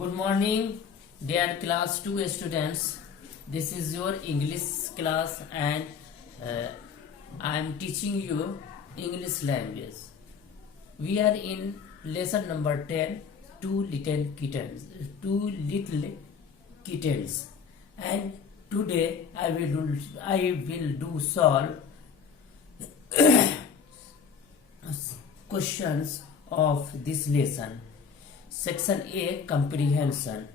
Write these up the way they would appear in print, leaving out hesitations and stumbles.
Good morning, dear class 2 students. This is your English class and I am teaching you English language. We are in lesson number 10, Two Little Kittens. And today I will do solve questions of this lesson. Section A, comprehension.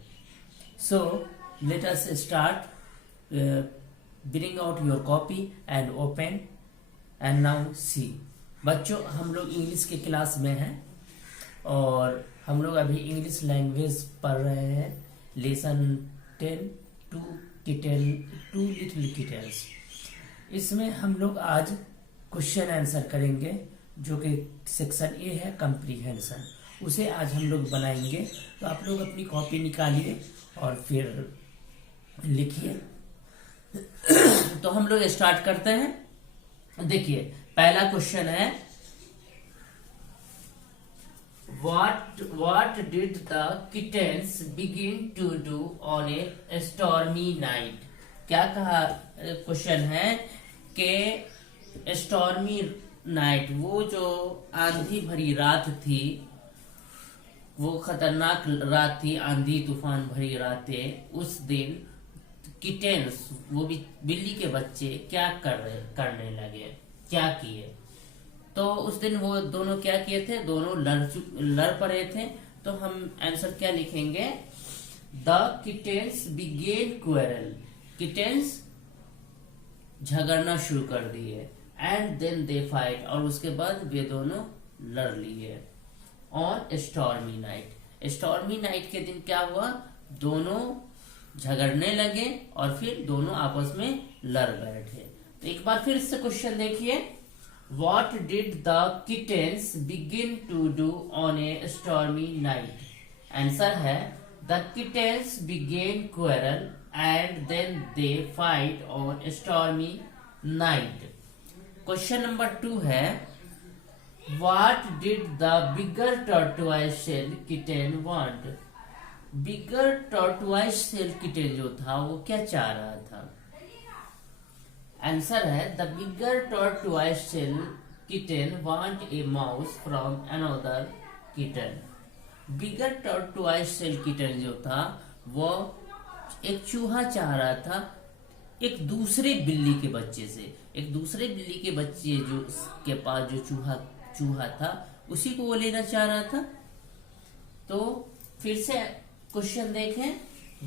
So let us start. Bring out your copy and open and now see. बच्चों, हम लोग English के class में हैं और हम लोग अभी इंग्लिश लैंग्वेज पढ़ रहे हैं. Lesson 10, two little kittens. इसमें हम लोग आज क्वेश्चन आंसर करेंगे जो कि सेक्शन ए है, कंप्रीहेंशन. उसे आज हम लोग बनाएंगे. तो आप लोग अपनी कॉपी निकालिए और फिर लिखिए. तो हम लोग स्टार्ट करते हैं. देखिए, पहला क्वेश्चन है What did the kittens begin to do on a stormy night? क्या कहा क्वेश्चन है कि स्टॉर्मी नाइट, वो जो आंधी भरी रात थी, वो खतरनाक रात थी, आंधी तूफान भरी रातें. उस दिन किटेन्स, वो भी बिल्ली के बच्चे क्या करने लगे, क्या किए. तो उस दिन वो दोनों क्या किए थे, दोनों लड़ पड़े थे. तो हम आंसर क्या लिखेंगे, द किटेन्स बिगेन क्वेरल. किटेन्स झगड़ना शुरू कर दिए. एंड देन दे फाइट, और उसके बाद वे दोनों लड़ लिए. On stormy night, stormy night के दिन क्या हुआ, दोनों झगड़ने लगे और फिर दोनों आपस में लड़ बैठे. तो एक बार फिर से क्वेश्चन देखिए. What did the kittens begin to do on a stormy night? Answer है the kittens began quarrel and then they fight on a stormy night. Question number 2 है What did the bigger tortoise shell kitten want? Bigger tortoise shell kitten जो था वो क्या चाह रहा था. Answer है the bigger tortoise shell kitten want a mouse from another kitten. Bigger tortoise shell kitten जो था वो एक चूहा चाह रहा था एक दूसरे बिल्ली के बच्चे से. एक दूसरे बिल्ली के बच्चे जो के पास जो चूहा था उसी को वो लेना चाह रहा था. तो फिर से क्वेश्चन देखें.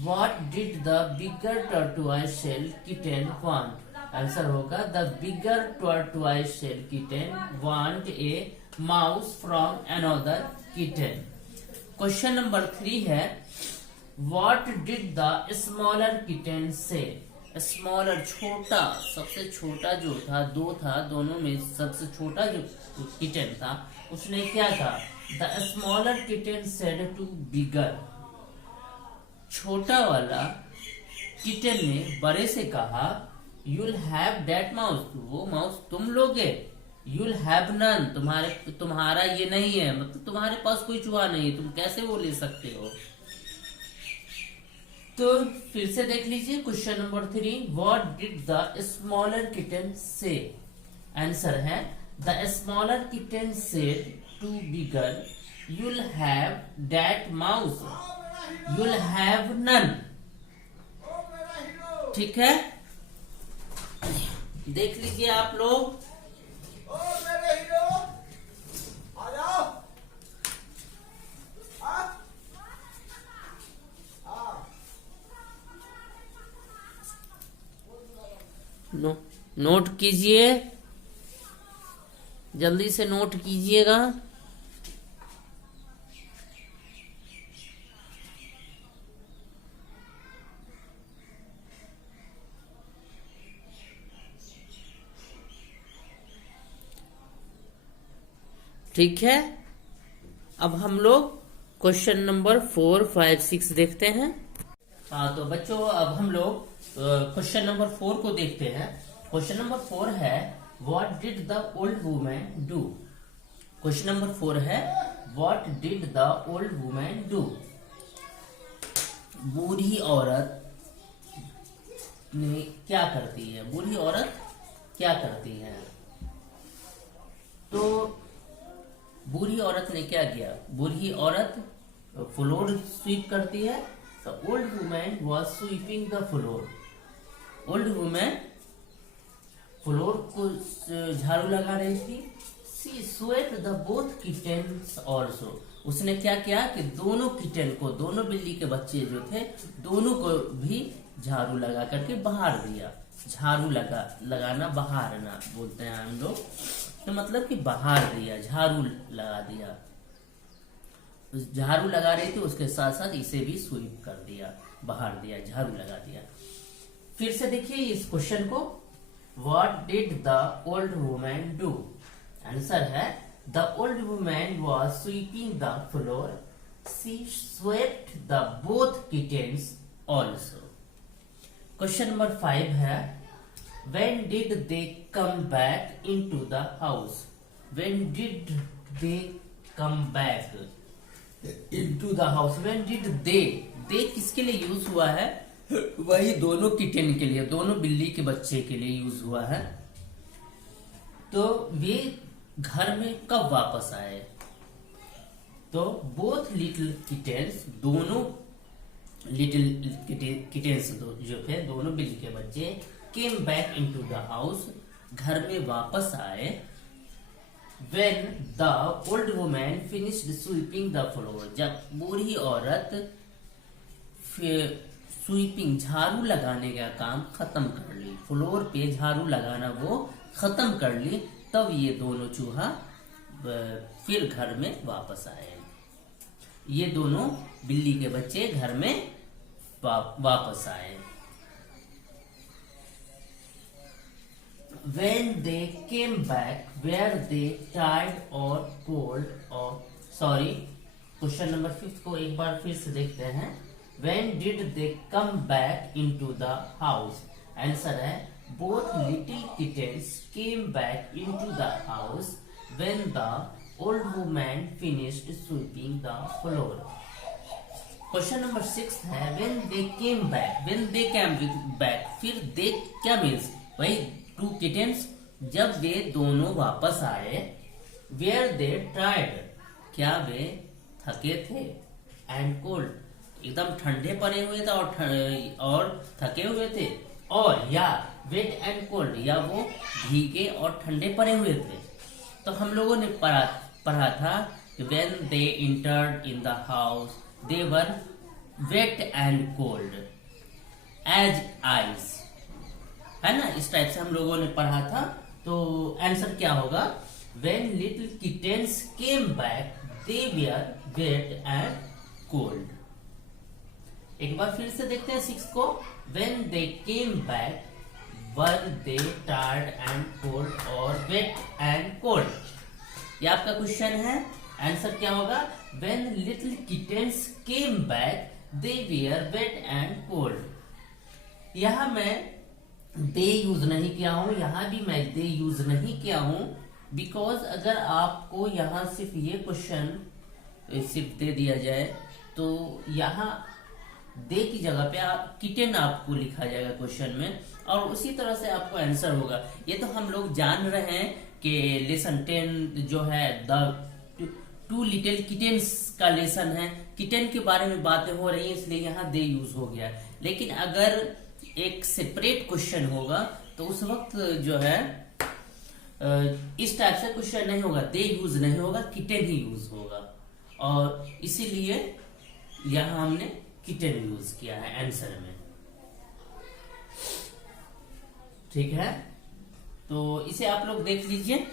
What did the bigger tortoise shell kitten want? Answer होगा the bigger tortoise shell kitten want a mouse from another kitten. Question number 3 है What did the smaller kitten say? Smaller, छोटा, सबसे छोटा जो था, दो था, दोनों में सबसे छोटा जो किटन था उसने क्या कहा. The smaller kitten said to bigger. छोटा वाला किटन ने बड़े से कहा यूल हैव दैट माउस. वो माउस तुम लोगे. यूल हैव नन, तुम्हारा ये नहीं है, मतलब तुम्हारे पास कोई चूहा नहीं, तुम कैसे वो ले सकते हो. तो फिर से देख लीजिए question number 3. What did the smaller kitten say. Answer है the smaller kitten said to bigger you'll have that mouse, you'll have none. ठीक है, देख लीजिए आप लोग. नोट कीजिए, जल्दी से नोट कीजिएगा. ठीक है, अब हम लोग क्वेश्चन नंबर 4, 5, 6 देखते हैं. हाँ, तो बच्चों अब हम लोग क्वेश्चन नंबर 4 को देखते हैं. क्वेश्चन नंबर 4 है what did the old woman do. Question number 4 है what did the old woman do. बूढ़ी औरत ने क्या करती है, बूढ़ी औरत क्या करती है। तो बूढ़ी औरत ने क्या किया, बूढ़ी औरत फ्लोर स्वीप करती है। The old woman was sweeping the floor. Old woman floor को झाड़ू लगा रही थी। She swept the both kittens also. उसने क्या किया कि दोनों किटन को, दोनों बिल्ली के बच्चे जो थे, दोनों को भी झाड़ू लगा करके बाहर दिया। झाड़ू लगाना बहारना बोलते हैं हम लोग, तो मतलब कि बाहर दिया, झाड़ू लगा दिया। झाड़ू लगा रही थी, उसके साथ साथ इसे भी स्वीप कर दिया, बाहर दिया, झाड़ू लगा दिया। फिर से देखिए इस क्वेश्चन को, what did the old woman do. Answer है the old woman was sweeping the floor. She swept the both kittens also. Question number 5 है, when did they come back into the house। when did they come back into the house। when did they किसके लिए use हुआ है, वही दोनों kitten के लिए, दोनों बिल्ली के बच्चे के लिए यूज हुआ है। तो वे घर में कब वापस आए। तो बोथ लिटिल किटेन्स, दोनों लिटिल किटेन्स जो थे, दोनों बिल्ली के बच्चे, came back into the house, घर में वापस आए। When the old woman finished sweeping the floor, जब बूढ़ी औरत स्वीपिंग झाड़ू लगाने का काम खत्म कर ली, फ्लोर पे झाड़ू लगाना वो खत्म कर ली, तब ये दोनों चूहा फिर घर में वापस आए। ये दोनों बिल्ली के बच्चे घर में वापस आए। When they came back, were they tired or cold or sorry, question number 5 को एक बार फिर से देखते हैं। When did they come back into the house? Answer है both little kittens came back into the house when the old woman finished sweeping the floor. Question number 6 है when they came back, when they came back, फिर they क्या means, वही to किटेन्स, जब वे दोनों वापस आए। Where they tired, क्या वे थके थे। एंड कोल्ड, एकदम ठंडे पड़े हुए थे और थके हुए थे। और या वेट एंड कोल्ड, या वो भीगे और ठंडे पड़े हुए थे। तो हम लोगों ने पढ़ा था कि when they entered in the house they were wet and cold as ice, है ना। इस टाइप से हम लोगों ने पढ़ा था। तो आंसर क्या होगा, when little kittens came back they were wet and cold। एक बार फिर से देखते हैं 6 को, when they came back were they tired and cold or wet and cold। ये आपका क्वेश्चन है। आंसर क्या होगा, when little kittens came back they were wet and cold। यहां मैं दे यूज नहीं किया हूं, यहां भी मैं दे यूज नहीं किया हूं, बिकॉज अगर आपको यहां सिर्फ ये क्वेश्चन सिर्फ दे दिया जाए तो यहां दे की जगह पे किटन आपको लिखा जाएगा क्वेश्चन में, और उसी तरह से आपको आंसर होगा। ये तो हम लोग जान रहे हैं कि लेसन 10 जो है द टू लिटिल किटेन्स का लेसन है, किटन के बारे में बातें हो रही है, इसलिए यहाँ दे यूज हो गया। लेकिन अगर एक सेपरेट क्वेश्चन होगा तो उस वक्त जो है इस टाइप से क्वेश्चन नहीं होगा, दे यूज नहीं होगा, किटन ही यूज होगा। और इसीलिए यहां हमने किटन यूज किया है आंसर में। ठीक है, तो इसे आप लोग देख लीजिए।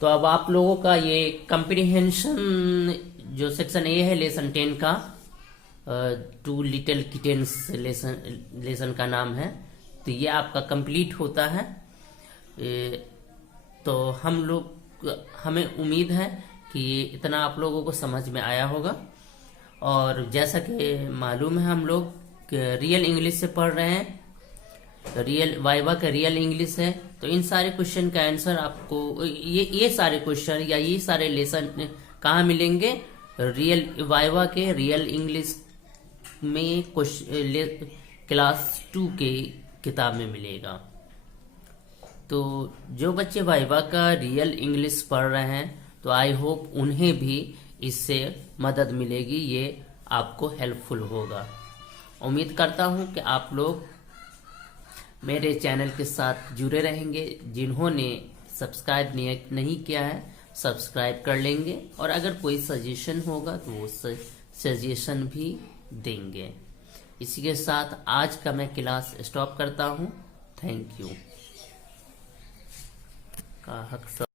तो अब आप लोगों का ये कंप्रीहेंशन जो सेक्शन ए है लेसन 10 का, टू लिटिल किटेन्स लेसन का नाम है, तो ये आपका कंप्लीट होता है। तो हमें उम्मीद है कि इतना आप लोगों को समझ में आया होगा। और जैसा कि मालूम है हम लोग रियल इंग्लिश से पढ़ रहे हैं, तो रियल वाइवा का रियल इंग्लिश है, तो इन सारे क्वेश्चन का आंसर आपको ये सारे क्वेश्चन या ये सारे लेसन कहाँ मिलेंगे? रियल वाइवा के रियल इंग्लिश में क्लास 2 के किताब में मिलेगा। तो जो बच्चे वाइवा का रियल इंग्लिश पढ़ रहे हैं, तो आई होप उन्हें भी इससे मदद मिलेगी, ये आपको हेल्पफुल होगा। उम्मीद करता हूं कि आप लोग मेरे चैनल के साथ जुड़े रहेंगे। जिन्होंने सब्सक्राइब नहीं किया है, सब्सक्राइब कर लेंगे, और अगर कोई सजेशन होगा तो वो सजेशन भी देंगे। इसी के साथ आज का मैं क्लास स्टॉप करता हूं। Thank you.